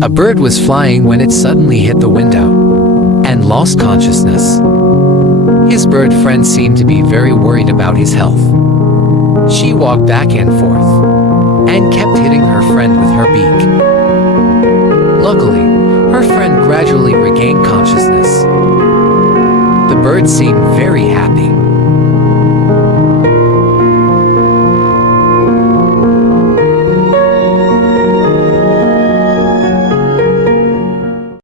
A bird was flying when it suddenly hit the window and lost consciousness. His bird friend seemed to be very worried about his health. She walked back and forth and kept hitting her friend with her beak. Luckily, her friend gradually regained consciousness. The bird seemed very happy.